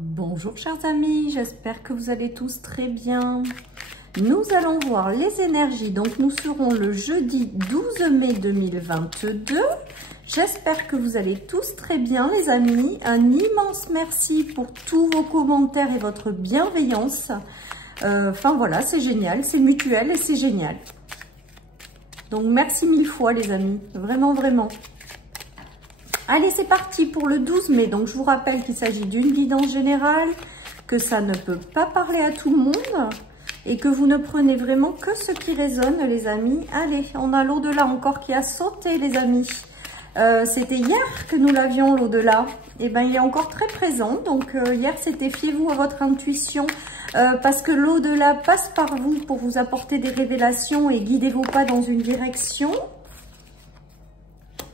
Bonjour chers amis, j'espère que vous allez tous très bien. Nous allons voir les énergies, donc nous serons le jeudi 12 mai 2022. J'espère que vous allez tous très bien les amis. Un immense merci pour tous vos commentaires et votre bienveillance. Enfin voilà, c'est génial, c'est mutuel et c'est génial. Donc merci mille fois les amis, vraiment vraiment. Allez, c'est parti pour le 12 mai. Donc, je vous rappelle qu'il s'agit d'une guidance générale, que ça ne peut pas parler à tout le monde et que vous ne prenez vraiment que ce qui résonne, les amis. Allez, on a l'au-delà encore qui a sauté, les amis. C'était hier que nous l'avions, l'au-delà. Et ben, il est encore très présent. Donc, hier, c'était fiez-vous à votre intuition parce que l'au-delà passe par vous pour vous apporter des révélations et guider vos pas dans une direction.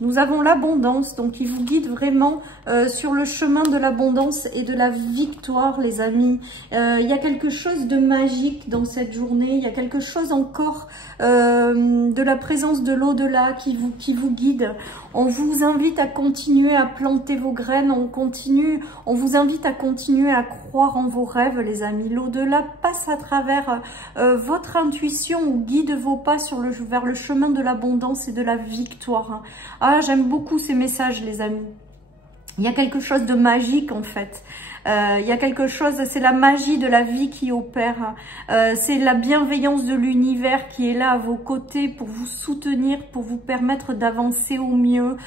Nous avons l'abondance, donc il vous guide vraiment sur le chemin de l'abondance et de la victoire, les amis. Il y a quelque chose de magique dans cette journée. Il y a quelque chose encore de la présence de l'au-delà qui vous guide. On vous invite à continuer à planter vos graines. On vous invite à continuer à croire en vos rêves, les amis. L'au-delà passe à travers votre intuition ou guide vos pas vers le chemin de l'abondance et de la victoire. Ah, j'aime beaucoup ces messages, les amis. Il y a quelque chose de magique, en fait. Il y a quelque chose, c'est la magie de la vie qui opère. C'est la bienveillance de l'univers qui est là à vos côtés pour vous soutenir, pour vous permettre d'avancer au mieux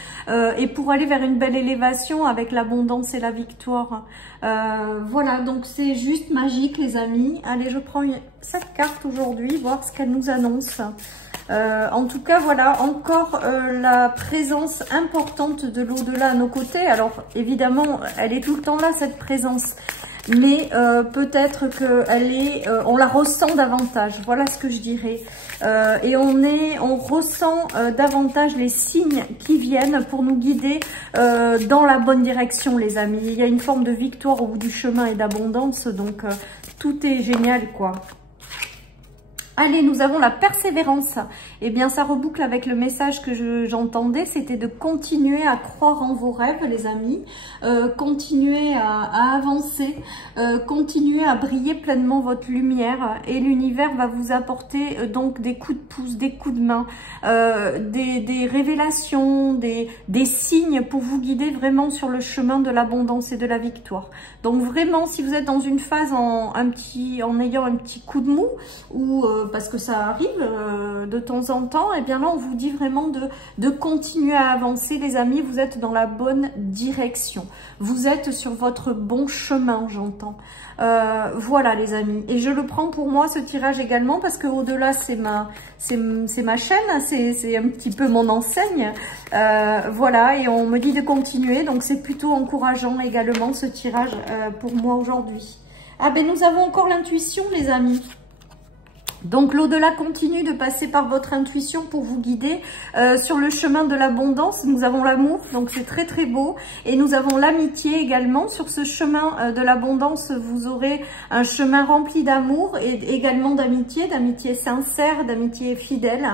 et pour aller vers une belle élévation avec l'abondance et la victoire. Voilà, donc c'est juste magique, les amis. Allez, je prends cette carte aujourd'hui, voir ce qu'elle nous annonce. En tout cas, voilà, encore la présence importante de l'au-delà à nos côtés. Alors, évidemment, elle est tout le temps là, cette présence. Mais peut-être on la ressent davantage. Voilà ce que je dirais. Et on ressent davantage les signes qui viennent pour nous guider dans la bonne direction, les amis. Il y a une forme de victoire au bout du chemin et d'abondance. Donc, tout est génial, quoi. Allez, nous avons la persévérance. Eh bien, ça reboucle avec le message que j'entendais, c'était de continuer à croire en vos rêves, les amis, continuer à avancer, continuer à briller pleinement votre lumière et l'univers va vous apporter donc des coups de pouce, des coups de main, des révélations, des signes pour vous guider vraiment sur le chemin de l'abondance et de la victoire. Donc vraiment, si vous êtes dans une phase en ayant un petit coup de mou ou parce que ça arrive de temps en temps, et bien là on vous dit vraiment de continuer à avancer, les amis. Vous êtes dans la bonne direction, vous êtes sur votre bon chemin, j'entends. Voilà les amis, et je le prends pour moi ce tirage également parce que au-delà c'est ma chaîne, c'est un petit peu mon enseigne. Voilà, et on me dit de continuer, donc c'est plutôt encourageant également ce tirage pour moi aujourd'hui. Ah ben nous avons encore l'intuition, les amis. Donc l'au-delà continue de passer par votre intuition pour vous guider sur le chemin de l'abondance. Nous avons l'amour, donc c'est très très beau. Et nous avons l'amitié également. Sur ce chemin de l'abondance, vous aurez un chemin rempli d'amour et également d'amitié sincère, d'amitié fidèle.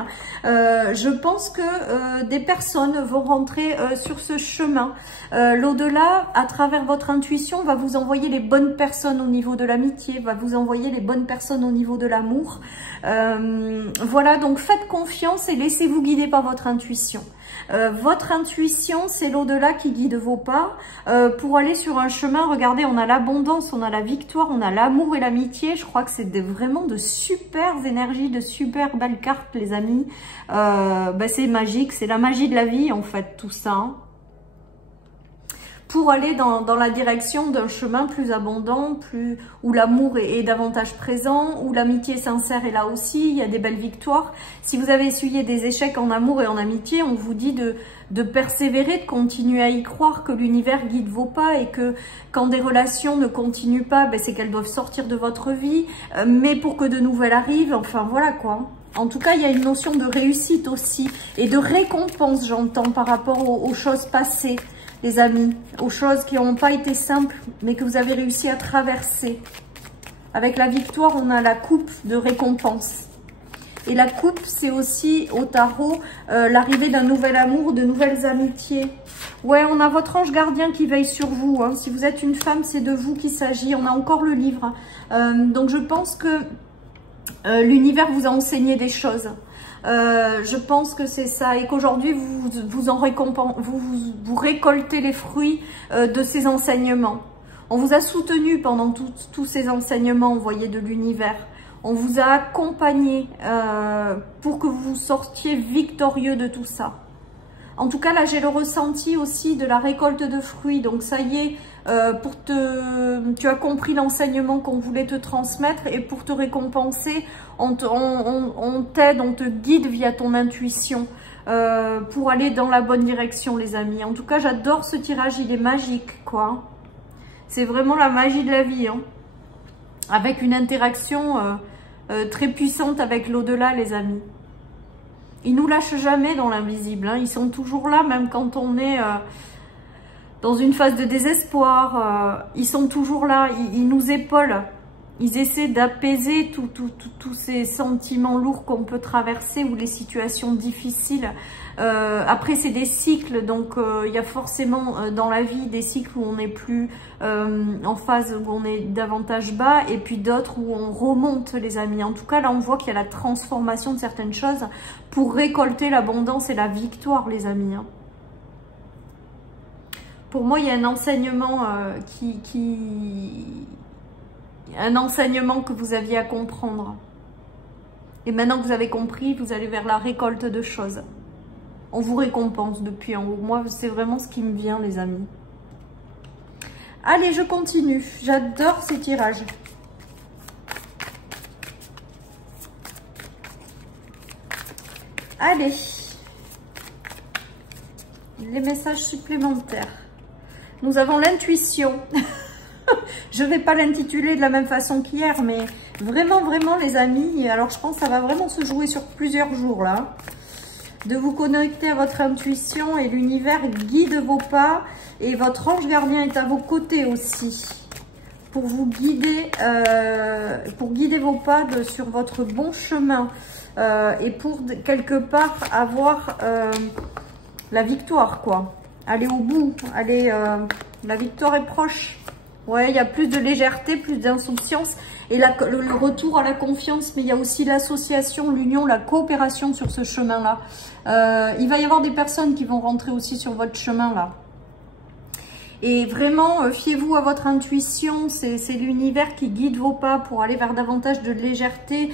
Je pense que des personnes vont rentrer sur ce chemin. L'au-delà, à travers votre intuition, va vous envoyer les bonnes personnes au niveau de l'amitié, va vous envoyer les bonnes personnes au niveau de l'amour. Voilà, donc faites confiance et laissez-vous guider par votre intuition. Votre intuition, c'est l'au-delà qui guide vos pas pour aller sur un chemin. Regardez, on a l'abondance, on a la victoire, on a l'amour et l'amitié. Je crois que c'est vraiment de super énergies, de super belles cartes, les amis. Ben, c'est magique, c'est la magie de la vie en fait, tout ça. Hein. Pour aller dans la direction d'un chemin plus abondant, où l'amour est davantage présent, où l'amitié sincère est là aussi, il y a des belles victoires. Si vous avez essuyé des échecs en amour et en amitié, on vous dit de persévérer, de continuer à y croire, que l'univers guide vos pas et que quand des relations ne continuent pas, ben c'est qu'elles doivent sortir de votre vie, mais pour que de nouvelles arrivent, enfin voilà quoi. En tout cas, il y a une notion de réussite aussi et de récompense, j'entends, par rapport aux choses passées. Les amis, aux choses qui n'ont pas été simples, mais que vous avez réussi à traverser. Avec la victoire, on a la coupe de récompense. Et la coupe, c'est aussi au tarot l'arrivée d'un nouvel amour, de nouvelles amitiés. Ouais, on a votre ange gardien qui veille sur vous. Hein. Si vous êtes une femme, c'est de vous qu'il s'agit. On a encore le livre. Donc, je pense que l'univers vous a enseigné des choses. Je pense que c'est ça. Et qu'aujourd'hui, vous récoltez les fruits de ces enseignements. On vous a soutenu pendant tous ces enseignements envoyés de l'univers. On vous a accompagné pour que vous sortiez victorieux de tout ça. En tout cas, là, j'ai le ressenti aussi de la récolte de fruits. Donc, ça y est, tu as compris l'enseignement qu'on voulait te transmettre. Et pour te récompenser, on t'aide, on te guide via ton intuition pour aller dans la bonne direction, les amis. En tout cas, j'adore ce tirage. Il est magique, quoi. C'est vraiment la magie de la vie, hein. Avec une interaction très puissante avec l'au-delà, les amis. Ils nous lâchent jamais dans l'invisible, hein. Ils sont toujours là, même quand on est dans une phase de désespoir. Ils sont toujours là, ils nous épaulent. Ils essaient d'apaiser tous ces sentiments lourds qu'on peut traverser ou les situations difficiles. Après, c'est des cycles, donc il y a forcément dans la vie des cycles où on est plus en phase, où on est davantage bas, et puis d'autres où on remonte, les amis. En tout cas, là, on voit qu'il y a la transformation de certaines choses pour récolter l'abondance et la victoire, les amis. Hein. Pour moi, il y a un enseignement un enseignement que vous aviez à comprendre. Et maintenant que vous avez compris, vous allez vers la récolte de choses. On vous récompense depuis en haut. Moi, c'est vraiment ce qui me vient, les amis. Allez, je continue. J'adore ces tirages. Allez. Les messages supplémentaires. Nous avons l'intuition. Je ne vais pas l'intituler de la même façon qu'hier, mais vraiment, vraiment, les amis, alors je pense que ça va vraiment se jouer sur plusieurs jours, là. De vous connecter à votre intuition et l'univers guide vos pas. Et votre ange gardien est à vos côtés aussi. Pour vous guider, pour guider vos pas sur votre bon chemin. Et pour, quelque part, avoir la victoire, quoi. Aller au bout, aller... la victoire est proche. Ouais, il y a plus de légèreté, plus d'insouciance et le retour à la confiance, mais il y a aussi l'association, l'union, la coopération sur ce chemin-là. Il va y avoir des personnes qui vont rentrer aussi sur votre chemin-là. Et vraiment, fiez-vous à votre intuition, c'est l'univers qui guide vos pas pour aller vers davantage de légèreté,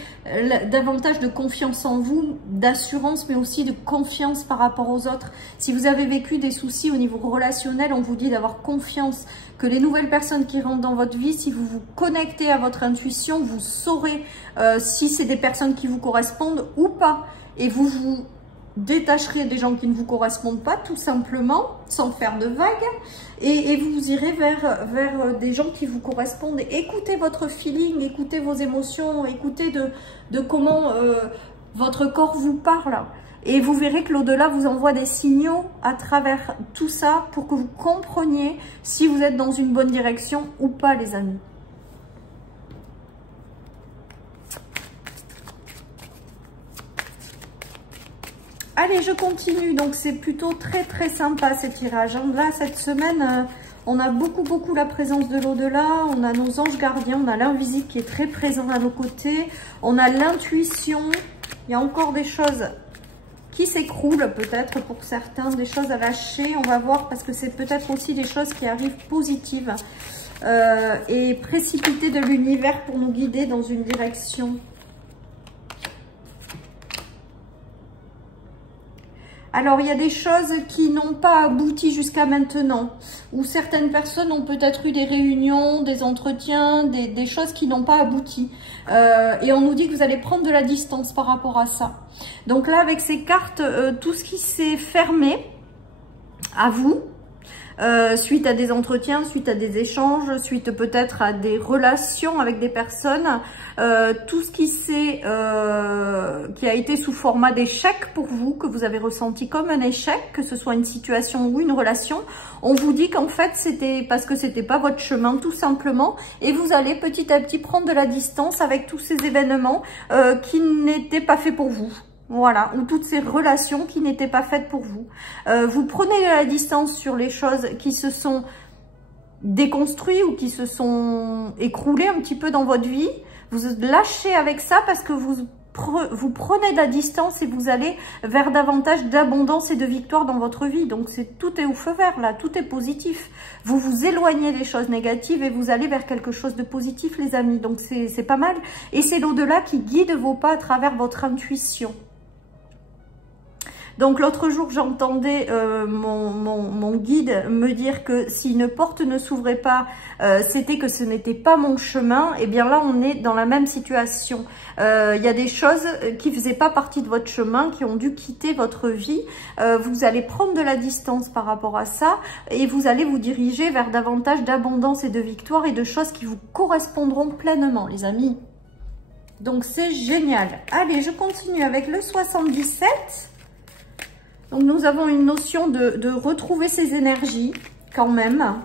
davantage de confiance en vous, d'assurance, mais aussi de confiance par rapport aux autres. Si vous avez vécu des soucis au niveau relationnel, on vous dit d'avoir confiance, que les nouvelles personnes qui rentrent dans votre vie, si vous vous connectez à votre intuition, vous saurez si c'est des personnes qui vous correspondent ou pas. Et vous vous détacherez des gens qui ne vous correspondent pas, tout simplement, sans faire de vagues, et vous irez vers des gens qui vous correspondent. Écoutez votre feeling, écoutez vos émotions, écoutez de comment votre corps vous parle. Et vous verrez que l'au-delà vous envoie des signaux à travers tout ça pour que vous compreniez si vous êtes dans une bonne direction ou pas, les amis. Allez, je continue. Donc, c'est plutôt très, très sympa ces tirages. Là, cette semaine, on a beaucoup la présence de l'au-delà. On a nos anges gardiens. On a l'invisible qui est très présent à nos côtés. On a l'intuition. Il y a encore des choses qui s'écroulent peut-être pour certains, des choses à lâcher. On va voir parce que c'est peut-être aussi des choses qui arrivent positives et précipitées de l'univers pour nous guider dans une direction. Alors, il y a des choses qui n'ont pas abouti jusqu'à maintenant, où certaines personnes ont peut-être eu des réunions, des entretiens, des choses qui n'ont pas abouti. Et on nous dit que vous allez prendre de la distance par rapport à ça. Donc là, avec ces cartes, tout ce qui s'est fermé à vous, suite à des entretiens, suite à des échanges, suite peut-être à des relations avec des personnes, tout ce qui a été sous format d'échec pour vous, que vous avez ressenti comme un échec, que ce soit une situation ou une relation, on vous dit qu'en fait c'était parce que c'était pas votre chemin tout simplement, et vous allez petit à petit prendre de la distance avec tous ces événements qui n'étaient pas faits pour vous. Voilà, ou toutes ces relations qui n'étaient pas faites pour vous. Vous prenez de la distance sur les choses qui se sont déconstruites ou qui se sont écroulées un petit peu dans votre vie. Vous lâchez avec ça parce que vous prenez de la distance et vous allez vers davantage d'abondance et de victoire dans votre vie. Donc, tout est au feu vert, là, tout est positif. Vous vous éloignez des choses négatives et vous allez vers quelque chose de positif, les amis. Donc, c'est pas mal. Et c'est l'au-delà qui guide vos pas à travers votre intuition. Donc, l'autre jour, j'entendais mon guide me dire que si une porte ne s'ouvrait pas, c'était que ce n'était pas mon chemin. Et bien là, on est dans la même situation. Il y a des choses qui ne faisaient pas partie de votre chemin, qui ont dû quitter votre vie. Vous allez prendre de la distance par rapport à ça et vous allez vous diriger vers davantage d'abondance et de victoire et de choses qui vous correspondront pleinement, les amis. Donc, c'est génial. Allez, je continue avec le 77. Donc, nous avons une notion de retrouver ses énergies, quand même.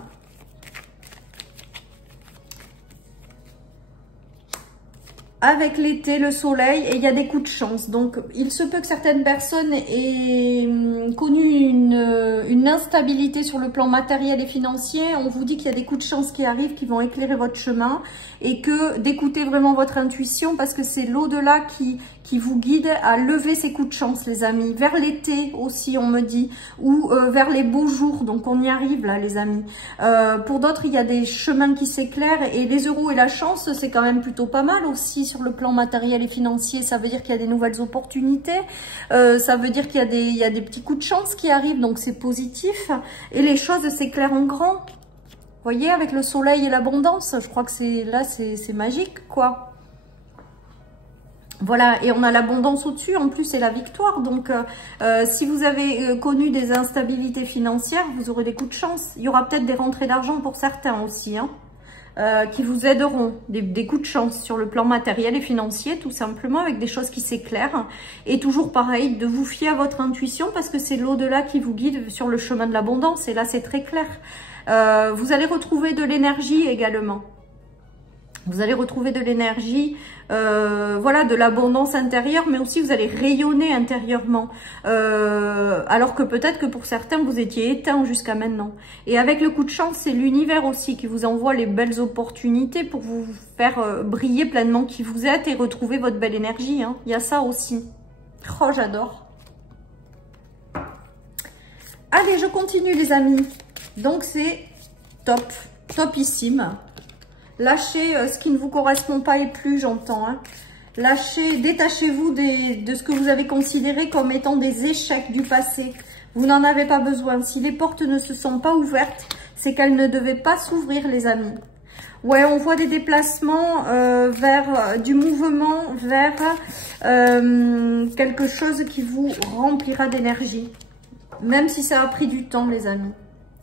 Avec l'été, le soleil, et il y a des coups de chance. Donc, il se peut que certaines personnes aient connu une instabilité sur le plan matériel et financier. On vous dit qu'il y a des coups de chance qui arrivent, qui vont éclairer votre chemin. Et que d'écouter vraiment votre intuition, parce que c'est l'au-delà qui vous guide à lever ces coups de chance, les amis. Vers l'été aussi, on me dit, ou vers les beaux jours. Donc, on y arrive là, les amis. Pour d'autres, il y a des chemins qui s'éclairent et les euros et la chance, c'est quand même plutôt pas mal aussi sur le plan matériel et financier. Ça veut dire qu'il y a des nouvelles opportunités. Ça veut dire qu'il y a des petits coups de chance qui arrivent, donc c'est positif. Et les choses s'éclairent en grand. Vous voyez, avec le soleil et l'abondance, je crois que c'est magique, quoi. Voilà, et on a l'abondance au-dessus, en plus c'est la victoire. Donc, si vous avez connu des instabilités financières, vous aurez des coups de chance. Il y aura peut-être des rentrées d'argent pour certains aussi, hein, qui vous aideront. Des coups de chance sur le plan matériel et financier, tout simplement, avec des choses qui s'éclairent. Et toujours pareil, de vous fier à votre intuition, parce que c'est l'au-delà qui vous guide sur le chemin de l'abondance. Et là, c'est très clair. Vous allez retrouver de l'énergie également. Vous allez retrouver de l'énergie, voilà, de l'abondance intérieure, mais aussi vous allez rayonner intérieurement. Alors que peut-être que pour certains, vous étiez éteint jusqu'à maintenant. Et avec le coup de chance, c'est l'univers aussi qui vous envoie les belles opportunités pour vous faire briller pleinement qui vous êtes et retrouver votre belle énergie, hein. Il y a ça aussi. Oh, j'adore. Allez, je continue les amis. Donc c'est top, topissime. Lâchez ce qui ne vous correspond pas et plus, j'entends. Hein. Lâchez, détachez-vous de ce que vous avez considéré comme étant des échecs du passé. Vous n'en avez pas besoin. Si les portes ne se sont pas ouvertes, c'est qu'elles ne devaient pas s'ouvrir, les amis. Ouais, on voit des déplacements vers du mouvement, vers quelque chose qui vous remplira d'énergie. Même si ça a pris du temps, les amis.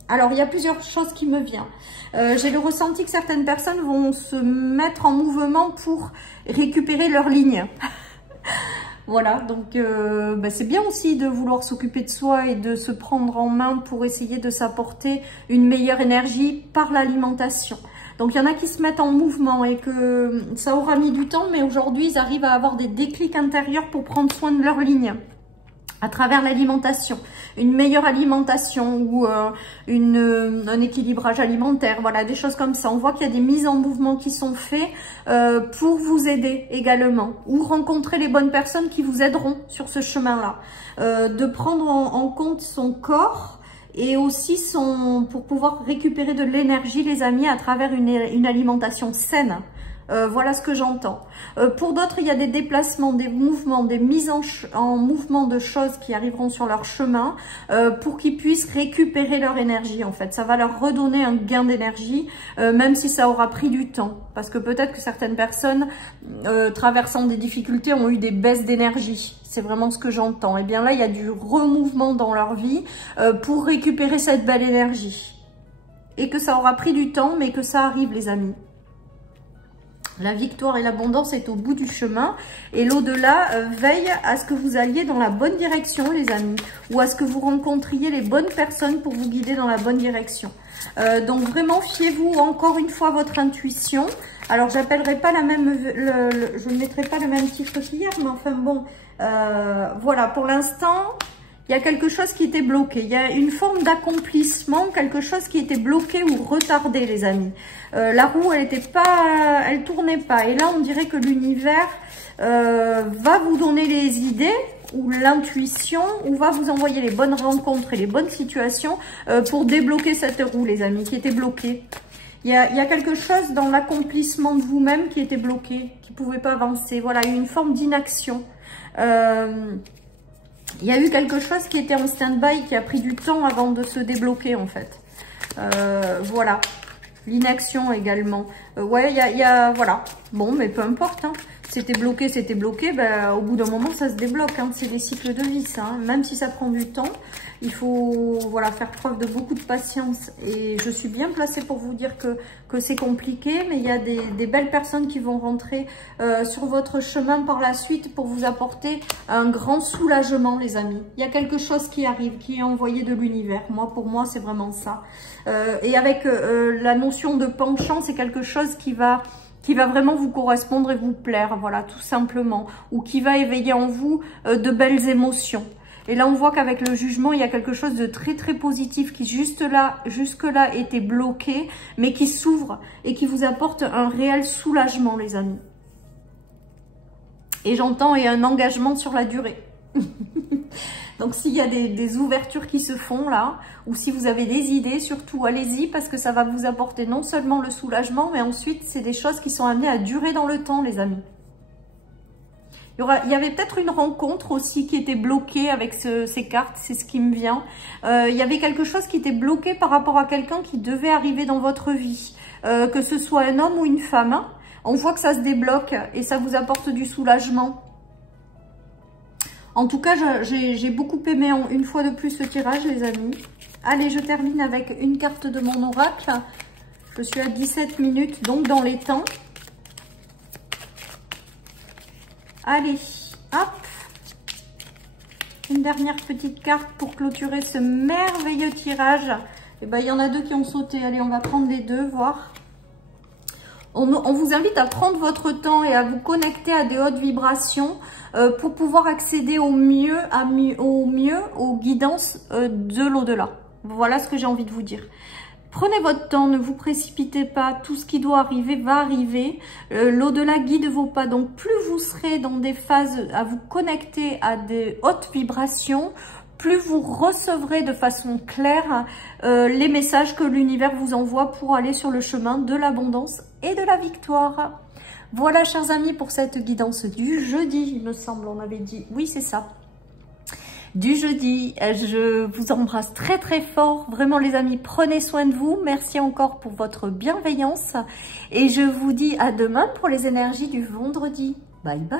Alors, il y a plusieurs choses qui me viennent. J'ai le ressenti que certaines personnes vont se mettre en mouvement pour récupérer leur ligne. Voilà, donc c'est bien aussi de vouloir s'occuper de soi et de se prendre en main pour essayer de s'apporter une meilleure énergie par l'alimentation. Donc, il y en a qui se mettent en mouvement et que ça aura mis du temps, mais aujourd'hui, ils arrivent à avoir des déclics intérieurs pour prendre soin de leur ligne. À travers l'alimentation, une meilleure alimentation ou un équilibrage alimentaire, voilà, des choses comme ça. On voit qu'il y a des mises en mouvement qui sont faites pour vous aider également, ou rencontrer les bonnes personnes qui vous aideront sur ce chemin-là. De prendre en compte son corps et aussi pour pouvoir récupérer de l'énergie, les amis, à travers une alimentation saine. Voilà ce que j'entends. Pour d'autres, il y a des déplacements, des mouvements, des mises en mouvement de choses qui arriveront sur leur chemin pour qu'ils puissent récupérer leur énergie en fait. Ça va leur redonner un gain d'énergie, même si ça aura pris du temps. Parce que peut-être que certaines personnes traversant des difficultés ont eu des baisses d'énergie. C'est vraiment ce que j'entends. Et bien là, il y a du remouvement dans leur vie pour récupérer cette belle énergie. Et que ça aura pris du temps, mais que ça arrive les amis. La victoire et l'abondance est au bout du chemin et l'au-delà veille à ce que vous alliez dans la bonne direction, les amis, ou à ce que vous rencontriez les bonnes personnes pour vous guider dans la bonne direction. Donc vraiment, fiez-vous encore une fois à votre intuition. Alors, j'appellerai pas la même, je ne mettrai pas le même titre qu'hier, mais enfin bon, Voilà, pour l'instant, il y a quelque chose qui était bloqué. Il y a une forme d'accomplissement, quelque chose qui était bloqué ou retardé, les amis. La roue, elle tournait pas. Et là, on dirait que l'univers va vous donner les idées ou l'intuition, ou va vous envoyer les bonnes rencontres et les bonnes situations pour débloquer cette roue, les amis, qui était bloquée. Il y a quelque chose dans l'accomplissement de vous-même qui était bloqué, qui ne pouvait pas avancer. Voilà, il y a eu une forme d'inaction. Il y a eu quelque chose qui était en stand-by, qui a pris du temps avant de se débloquer, en fait. Voilà. L'inaction également. Ouais, voilà. Bon, mais peu importe, hein. C'était bloqué, ben, au bout d'un moment, ça se débloque, hein. C'est des cycles de vie, ça, hein. Même si ça prend du temps, il faut, voilà, faire preuve de beaucoup de patience. Et je suis bien placée pour vous dire que c'est compliqué, mais il y a des belles personnes qui vont rentrer sur votre chemin par la suite pour vous apporter un grand soulagement, les amis. Il y a quelque chose qui arrive, qui est envoyé de l'univers. Pour moi, c'est vraiment ça. Et avec la notion de penchant, c'est quelque chose qui va vraiment vous correspondre et vous plaire, voilà, tout simplement, ou qui va éveiller en vous de belles émotions. Et là, on voit qu'avec le jugement, il y a quelque chose de très, très positif qui jusque-là était bloqué, mais qui s'ouvre et qui vous apporte un réel soulagement, les amis. Et j'entends, et un engagement sur la durée. Donc, s'il y a des ouvertures qui se font là, ou si vous avez des idées, surtout, allez-y, parce que ça va vous apporter non seulement le soulagement, mais ensuite, c'est des choses qui sont amenées à durer dans le temps, les amis. Il y avait peut-être une rencontre aussi qui était bloquée avec ces cartes, c'est ce qui me vient. Il y avait quelque chose qui était bloqué par rapport à quelqu'un qui devait arriver dans votre vie, que ce soit un homme ou une femme, hein. On voit que ça se débloque et ça vous apporte du soulagement. En tout cas, j'ai beaucoup aimé une fois de plus ce tirage, les amis. Allez, je termine avec une carte de mon oracle. Je suis à 17 minutes, donc dans les temps. Allez, hop. Une dernière petite carte pour clôturer ce merveilleux tirage. Et ben, il y en a deux qui ont sauté. Allez, on va prendre les deux, voir. On vous invite à prendre votre temps et à vous connecter à des hautes vibrations pour pouvoir accéder au mieux aux guidances de l'au-delà. Voilà ce que j'ai envie de vous dire. Prenez votre temps, ne vous précipitez pas. Tout ce qui doit arriver va arriver. L'au-delà guide vos pas. Donc, plus vous serez dans des phases à vous connecter à des hautes vibrations, plus vous recevrez de façon claire les messages que l'univers vous envoie pour aller sur le chemin de l'abondance et de la victoire. Voilà, chers amis, pour cette guidance du jeudi, il me semble, on avait dit. Oui, c'est ça. Du jeudi, je vous embrasse très très fort. Vraiment, les amis, prenez soin de vous. Merci encore pour votre bienveillance. Et je vous dis à demain pour les énergies du vendredi. Bye bye.